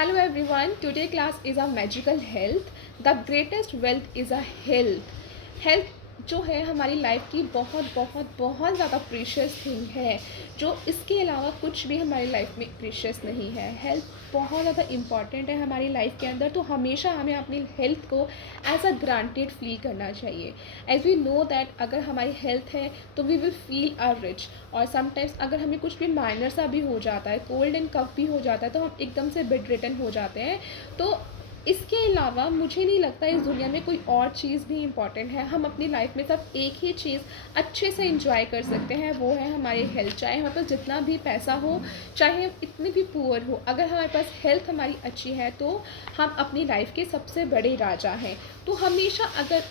Hello everyone, today class is a magical health. The greatest wealth is a health. Health जो है हमारी life की बहुत बहुत बहुत ज़्यादा प्रीशियस थिंग है, जो इसके अलावा कुछ भी हमारी लाइफ में प्रीशियस नहीं है. हेल्थ बहुत ज़्यादा इम्पॉर्टेंट है हमारी लाइफ के अंदर, तो हमेशा हमें अपनी हेल्थ को एज अ ग्रांटेड फील करना चाहिए. एज वी नो दैट अगर हमारी हेल्थ है तो we will feel are rich. और समटाइम्स अगर हमें कुछ भी माइनर सा भी हो जाता है, कोल्ड एंड कफ भी हो जाता है, तो हम एकदम से बेड रिटन हो जाते हैं. तो इसके अलावा मुझे नहीं लगता इस दुनिया में कोई और चीज़ भी इम्पॉर्टेंट है. हम अपनी लाइफ में सिर्फ एक ही चीज़ अच्छे से इंजॉय कर सकते हैं, वो है हमारी हेल्थ. चाहे हमारे पास जितना भी पैसा हो, चाहे हम इतने भी पुअर हो, अगर हमारे पास हेल्थ हमारी अच्छी है तो हम अपनी लाइफ के सबसे बड़े राजा हैं. तो हमेशा अगर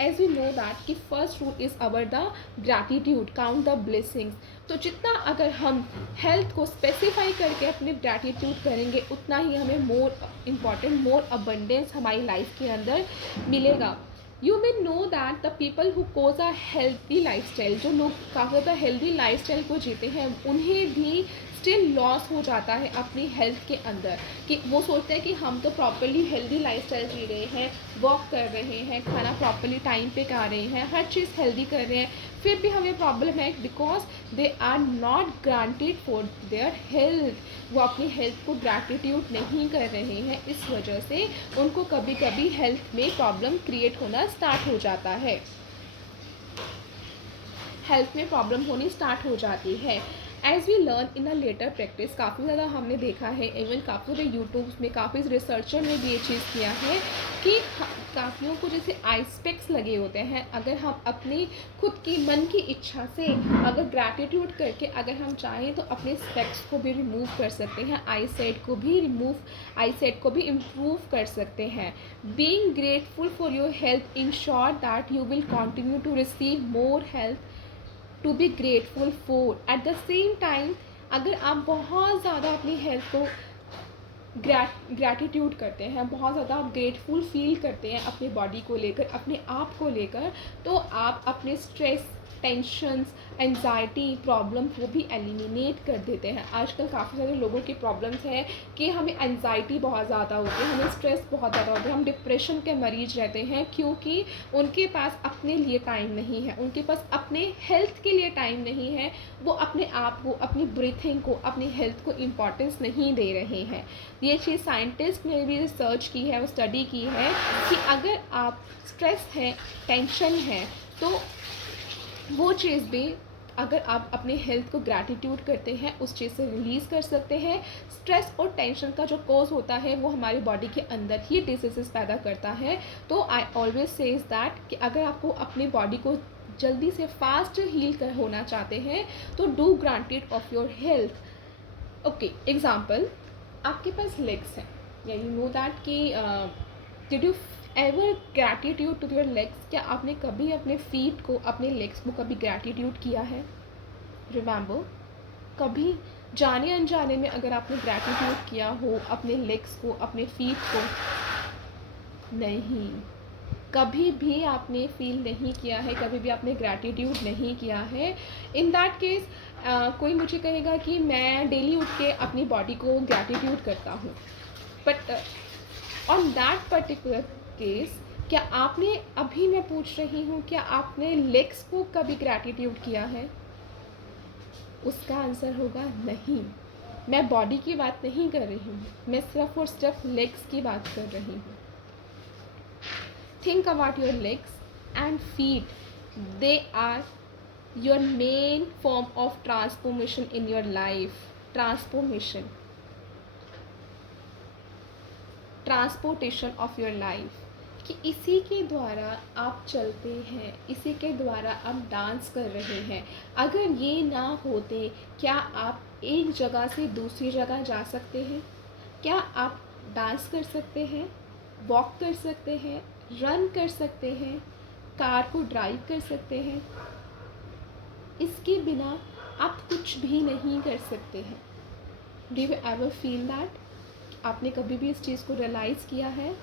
एज वी नो दैट कि first rule is our the gratitude, count the blessings. तो जितना अगर हम हेल्थ को स्पेसिफाई करके अपने ग्रैटिट्यूड करेंगे, उतना ही हमें मोर इम्पॉर्टेंट, मोर अबंडेंस हमारी लाइफ के अंदर मिलेगा. You may know that the people who choose a healthy lifestyle, जो लोग काफ़ी ज़्यादा हेल्दी लाइफ स्टाइल को जीते हैं, उन्हें भी स्टिल लॉस हो जाता है अपनी हेल्थ के अंदर. कि वो सोचते हैं कि हम तो प्रॉपरली हेल्दी लाइफ स्टाइल जी रहे हैं, वॉक कर रहे हैं, खाना प्रॉपरली टाइम पे खा रहे हैं, हर चीज़ हेल्दी कर रहे हैं, फिर भी हमें प्रॉब्लम है because they are not granted for their health. वो अपनी हेल्थ को ग्रैटिट्यूड नहीं कर रहे हैं, इस वजह से उनको कभी कभी हेल्थ में प्रॉब्लम क्रिएट होना स्टार्ट हो जाता है. हेल्थ में प्रॉब्लम होनी स्टार्ट हो जाती है. As we learn in a later practice, काफ़ी ज़्यादा हमने देखा है, इवन काफ़ी सारे यूट्यूब में काफ़ी रिसर्चर ने भी ये चीज़ किया है कि काफ़ियों को जैसे आई स्पेक्स लगे होते हैं. अगर हम अपनी खुद की मन की इच्छा से अगर ग्रैटिट्यूड करके अगर हम चाहें तो अपने स्पेक्स को भी रिमूव कर सकते हैं, आई सेट को भी इम्प्रूव कर सकते हैं. Being grateful for your health ensure that you will continue to receive more health to be grateful for. At the same time अगर आप बहुत ज़्यादा अपनी हेल्थ को ग्रैटिट्यूड करते हैं, बहुत ज़्यादा आप ग्रेटफुल फील करते हैं अपनी बॉडी को लेकर, अपने आप को लेकर, तो आप अपने स्ट्रेस, टेंशन्स, एंजाइटी प्रॉब्लम को भी एलिमिनेट कर देते हैं. आजकल काफ़ी सारे लोगों की प्रॉब्लम्स है कि हमें एंजाइटी बहुत ज़्यादा होती है, हमें स्ट्रेस बहुत ज़्यादा होता है, हम डिप्रेशन के मरीज रहते हैं, क्योंकि उनके पास अपने लिए टाइम नहीं है, उनके पास अपने हेल्थ के लिए टाइम नहीं है. वो अपने आप को, अपनी ब्रीथिंग को, अपनी हेल्थ को इम्पॉर्टेंस नहीं दे रहे हैं. ये चीज़ साइंटिस्ट ने भी रिसर्च की है, वो स्टडी की है कि अगर आप स्ट्रेस है, टेंशन है, तो वो चीज़ भी अगर आप अपने हेल्थ को ग्रैटिट्यूड करते हैं, उस चीज़ से रिलीज़ कर सकते हैं. स्ट्रेस और टेंशन का जो कॉज होता है वो हमारी बॉडी के अंदर ही डिसीजेस पैदा करता है. तो आई ऑलवेज सेज दैट कि अगर आपको अपनी बॉडी को जल्दी से फास्ट हील कर होना चाहते हैं तो do granted of your health. Okay, example, आपके पास लेग्स हैं, या यू नो दैट कि did you ever gratitude to your legs. क्या आपने कभी अपने फीट को, अपने लेग्स को कभी ग्रैटिट्यूड किया है? रिमेंबर, कभी जाने अनजाने में अगर आपने ग्रैटिट्यूड किया हो अपने लेग्स को, अपने फीट को? नहीं, कभी भी आपने फील नहीं किया है, कभी भी आपने ग्रैटिट्यूड नहीं किया है. इन दैट केस कोई मुझे कहेगा कि मैं डेली उठ के अपनी बॉडी को ग्रैटिट्यूड करता हूँ, but on that particular case क्या आपने, अभी मैं पूछ रही हूँ, क्या आपने लेग्स को कभी ग्रैटिट्यूड किया है? उसका आंसर होगा नहीं. मैं बॉडी की बात नहीं कर रही हूँ, मैं सिर्फ और सिर्फ लेग्स की बात कर रही हूँ. Think about your legs and feet. They are your main form of transformation in your life. Transportation of your life. कि इसी के द्वारा आप चलते हैं, इसी के द्वारा आप डांस कर रहे हैं. अगर ये ना होते, क्या आप एक जगह से दूसरी जगह जा सकते हैं? क्या आप डांस कर सकते हैं, वॉक कर सकते हैं, रन कर सकते हैं, कार को ड्राइव कर सकते हैं? इसके बिना आप कुछ भी नहीं कर सकते हैं. Do you ever feel that? आपने कभी भी इस चीज़ को रियलाइज़ किया है?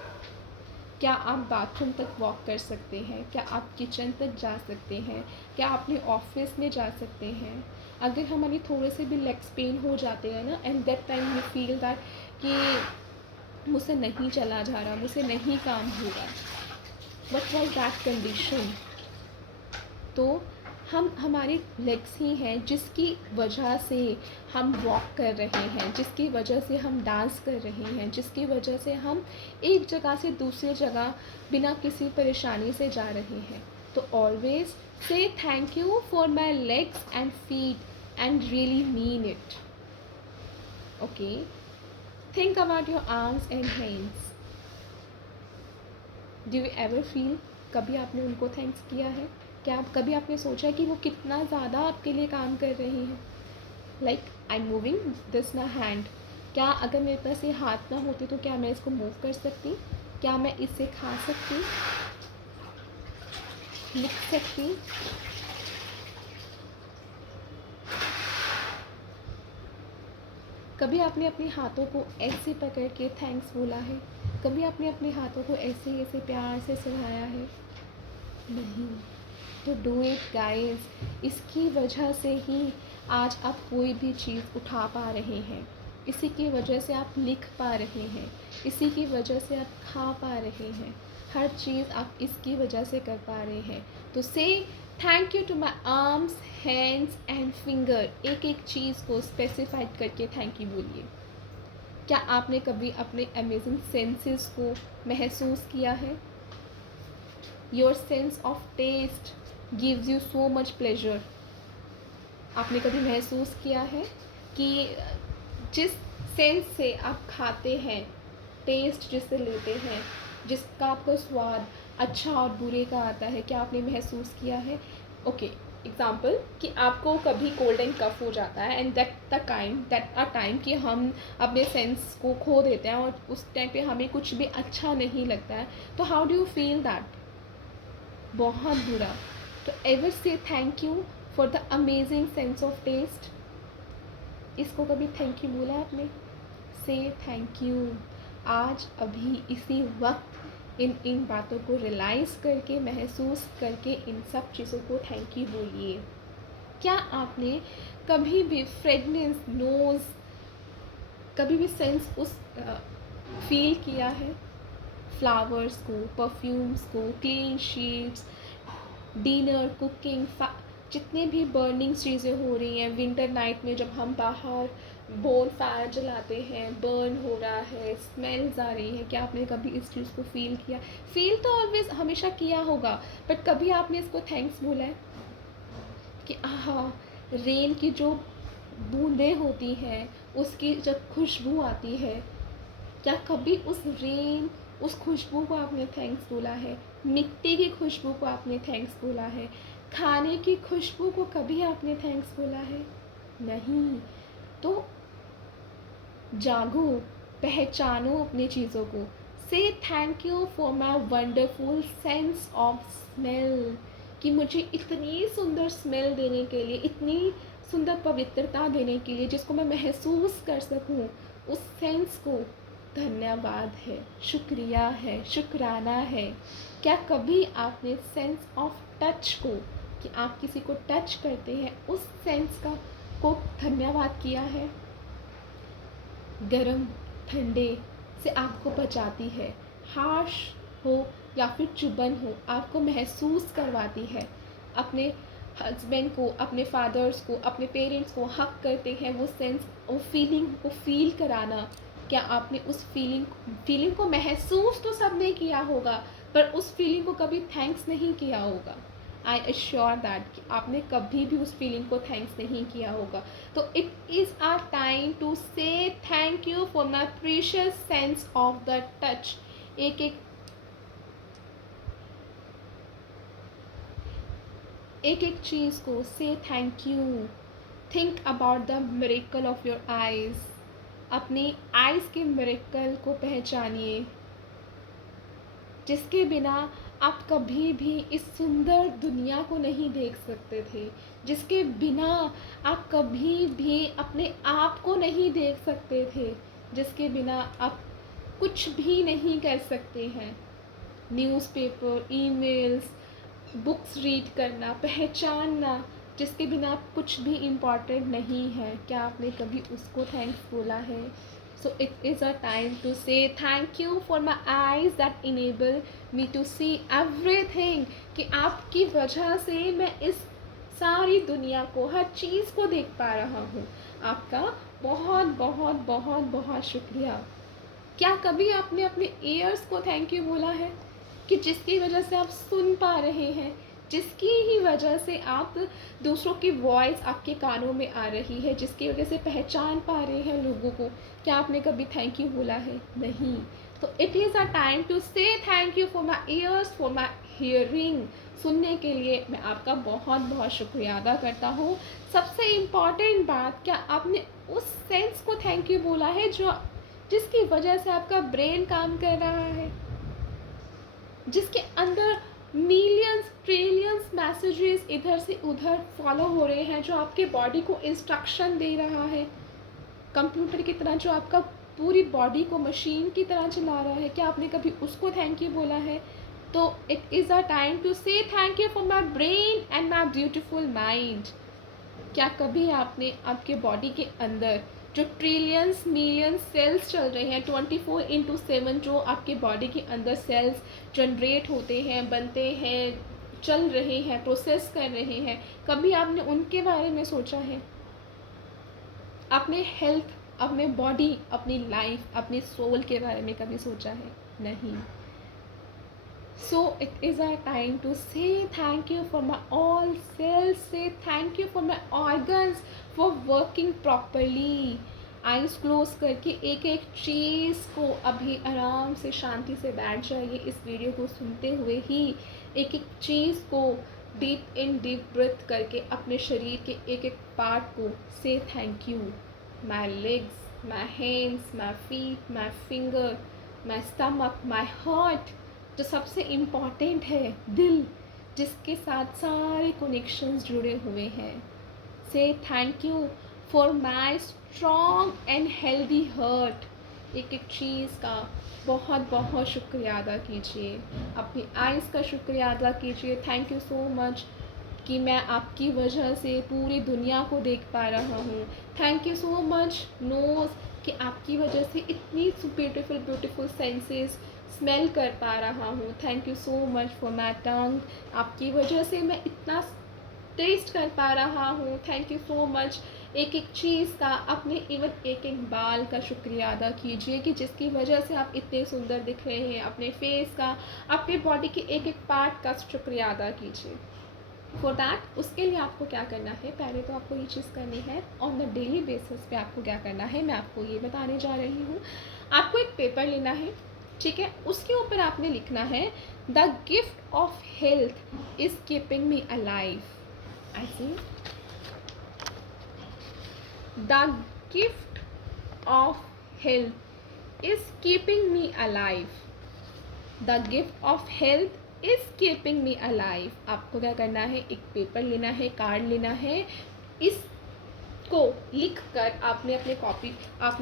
क्या आप बाथरूम तक वॉक कर सकते हैं? क्या आप किचन तक जा सकते हैं? क्या आप अपने ऑफिस में जा सकते हैं? अगर हमारी थोड़े से भी लेग्स पेन हो जाते हैं ना, and that time we feel that कि मुझसे नहीं चला जा रहा, मुझसे नहीं काम हो रहा, वट वॉज दैट कंडीशन। तो हमारे लेग्स ही हैं जिसकी वजह से हम वॉक कर रहे हैं, जिसकी वजह से हम डांस कर रहे हैं, जिसकी वजह से हम एक जगह से दूसरी जगह बिना किसी परेशानी से जा रहे हैं। तो always say thank you for my legs and feet and really mean it. Okay, think about your arms and hands. Do you ever feel, कभी आपने उनको थैंक्स किया है? क्या आप कभी आपने सोचा कि वो कितना ज़्यादा आपके लिए काम कर रही हैं? Like I am moving this ना हैंड, क्या अगर मेरे पास ये हाथ ना होती तो क्या मैं इसको मूव कर सकती? क्या मैं इससे खा सकती, लिख सकती? कभी आपने अपने हाथों को ऐसे पकड़ के थैंक्स बोला है? कभी आपने अपने हाथों को ऐसे ऐसे प्यार से सराहा है? नहीं। तो डू इट गाइस। इसकी वजह से ही आज आप कोई भी चीज़ उठा पा रहे हैं, इसी की वजह से आप लिख पा रहे हैं, इसी की वजह से आप खा पा रहे हैं, हर चीज़ आप इसकी वजह से कर पा रहे हैं। तो say thank you to my arms, hands and finger. एक एक चीज़ को स्पेसिफाइड करके थैंक यू बोलिए। क्या आपने कभी अपने अमेजिंग सेंसेस को महसूस किया है? Your sense of taste gives you so much pleasure. आपने कभी महसूस किया है कि जिस सेंस से आप खाते हैं, टेस्ट जिससे लेते हैं, जिसका आपको स्वाद अच्छा और बुरे का आता है, क्या आपने महसूस किया है? ओके, एग्जाम्पल कि आपको कभी कोल्ड एंड कफ हो जाता है एंड दैट अ टाइम कि हम अपने सेंस को खो देते हैं और उस टाइम पे हमें कुछ भी अच्छा नहीं लगता है, तो how do you feel that? बहुत बुरा। तो ever say thank you for the amazing sense of taste. इसको कभी थैंक यू बोला आपने? से थैंक यू। आज अभी इसी वक्त इन बातों को रियलाइज़ करके, महसूस करके इन सब चीज़ों को थैंक यू बोलिए। क्या आपने कभी भी फ्रेगनेंस, नोज़, कभी भी सेंस उस फील किया है? फ्लावर्स को, परफ्यूम्स को, क्लीन शीट्स, डिनर, कुकिंग, जितने भी बर्निंग चीज़ें हो रही हैं विंटर नाइट में, जब हम बाहर बोन फायर जलाते हैं, बर्न हो रहा है, स्मेल्स आ रही हैं, क्या आपने कभी इस चीज़ को फील किया? फील तो ऑलवेज हमेशा किया होगा, बट कभी आपने इसको थैंक्स बोला है कि आहा, रेन की जो बूंदें होती हैं उसकी जब खुशबू आती है, क्या कभी उस रेन, उस खुशबू को आपने थैंक्स बोला है? मिट्टी की खुशबू को आपने थैंक्स बोला है? खाने की खुशबू को कभी आपने थैंक्स बोला है? नहीं। तो जागो, पहचानो अपनी चीज़ों को। Say thank you for my wonderful sense of smell, कि मुझे इतनी सुंदर स्मेल देने के लिए, इतनी सुंदर पवित्रता देने के लिए, जिसको मैं महसूस कर सकूं, उस सेंस को धन्यवाद है, शुक्रिया है, शुक्राना है। क्या कभी आपने सेंस ऑफ टच को, कि आप किसी को टच करते हैं, उस सेंस का को धन्यवाद किया है? गरम, ठंडे से आपको बचाती है, हार्श हो या फिर चुभन हो, आपको महसूस करवाती है। अपने हस्बैंड को, अपने फादर्स को, अपने पेरेंट्स को हक करते हैं, वो सेंस, वो फीलिंग को फील कराना। क्या आपने उस फीलिंग को महसूस तो सबने किया होगा, पर उस फीलिंग को कभी थैंक्स नहीं किया होगा। आई एश्योर दैट कि आपने कभी भी उस फीलिंग को थैंक्स नहीं किया होगा। तो it is our time to say thank you for my precious sense of the touch. एक एक चीज़ को say thank you. Think about the miracle of your eyes. अपनी आइज़ के मिरेकल को पहचानिए, जिसके बिना आप कभी भी इस सुंदर दुनिया को नहीं देख सकते थे, जिसके बिना आप कभी भी अपने आप को नहीं देख सकते थे, जिसके बिना आप कुछ भी नहीं कर सकते हैं। न्यूज़पेपर, ईमेल्स, बुक्स रीड करना, पहचानना, जिसके बिना आप कुछ भी इम्पॉर्टेंट नहीं है। क्या आपने कभी उसको थैंक्स बोला है? So it is a time to say thank you for my eyes that enable me to see everything. कि आपकी वजह से मैं इस सारी दुनिया को, हर चीज़ को देख पा रहा हूँ। आपका बहुत बहुत बहुत बहुत शुक्रिया। क्या कभी आपने अपने ईयर्स को थैंक यू बोला है? कि जिसकी वजह से आप सुन पा रहे हैं, जिसकी ही वजह से आप दूसरों की वॉइस आपके कानों में आ रही है, जिसकी वजह से पहचान पा रहे हैं लोगों को, क्या आपने कभी थैंक यू बोला है? नहीं। तो it is a time to say thank you for my ears, for my hearing. सुनने के लिए मैं आपका बहुत बहुत शुक्रिया अदा करता हूँ। सबसे इम्पॉर्टेंट बात, क्या आपने उस सेंस को थैंक यू बोला है जो जिसकी वजह से आपका ब्रेन काम कर रहा है, जिसके अंदर मिलियंस ट्रिलियंस मैसेजेस इधर से उधर फॉलो हो रहे हैं, जो आपके बॉडी को इंस्ट्रक्शन दे रहा है, कंप्यूटर की तरह जो आपका पूरी बॉडी को मशीन की तरह चला रहा है। क्या आपने कभी उसको थैंक यू बोला है? तो it is a time to say thank you for my brain and my beautiful mind. क्या कभी आपने आपके बॉडी के अंदर जो ट्रिलियंस मिलियंस सेल्स चल रहे हैं 24/7, जो आपके बॉडी के अंदर सेल्स जनरेट होते हैं, बनते हैं, चल रहे हैं, प्रोसेस कर रहे हैं, कभी आपने उनके बारे में सोचा है? अपने हेल्थ, अपने बॉडी, अपनी लाइफ, अपनी सोल के बारे में कभी सोचा है? नहीं। So it is a time to say thank you for my all cells, say thank you for my organs for working properly. Eyes close करके एक एक चीज़ को अभी आराम से शांति से बैठ जाइए, इस वीडियो को सुनते हुए ही एक एक चीज़ को डीप इन डीप ब्रीथ करके अपने शरीर के एक एक पार्ट को say thank you. My legs, my hands, my feet, my finger, my stomach, my heart, जो सबसे इम्पॉर्टेंट है दिल, जिसके साथ सारे कनेक्शंस जुड़े हुए हैं। से thank you for my strong and healthy heart. एक एक चीज़ का बहुत बहुत शुक्रिया अदा कीजिए। अपनी आइज़ का शुक्रिया अदा कीजिए। थैंक यू सो मच कि मैं आपकी वजह से पूरी दुनिया को देख पा रहा हूँ। Thank you so much nose, कि आपकी वजह से इतनी ब्यूटीफुल ब्यूटीफुल सेंसेस स्मेल कर पा रहा हूँ। Thank you so much for my tongue, आपकी वजह से मैं इतना टेस्ट कर पा रहा हूँ। Thank you so much. एक एक चीज़ का, अपने इवन एक एक बाल का शुक्रिया अदा कीजिए कि जिसकी वजह से आप इतने सुंदर दिख रहे हैं। अपने फेस का, अपने बॉडी के एक एक पार्ट का शुक्रिया अदा कीजिए। फॉर दैट, उसके लिए आपको क्या करना है, पहले तो आपको ये चीज़ करनी है ऑन द डेली बेसिस पे। आपको क्या करना है, मैं आपको ये बताने जा रही हूँ। आपको एक पेपर लेना है, ठीक है, उसके ऊपर आपने लिखना है the gift of health is keeping me alive. ऐसे the gift of health is keeping me alive. The gift of health is keeping me alive. आपको क्या करना है, एक पेपर लेना है, कार्ड लेना है, इसको लिख कर आपने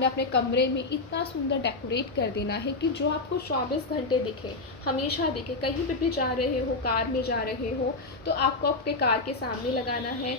अपने कमरे में इतना सुंदर डेकोरेट कर देना है कि जो आपको 24 घंटे दिखे, हमेशा दिखे। कहीं पे भी जा रहे हो, कार में जा रहे हो, तो आपको आपके कार के सामने लगाना है।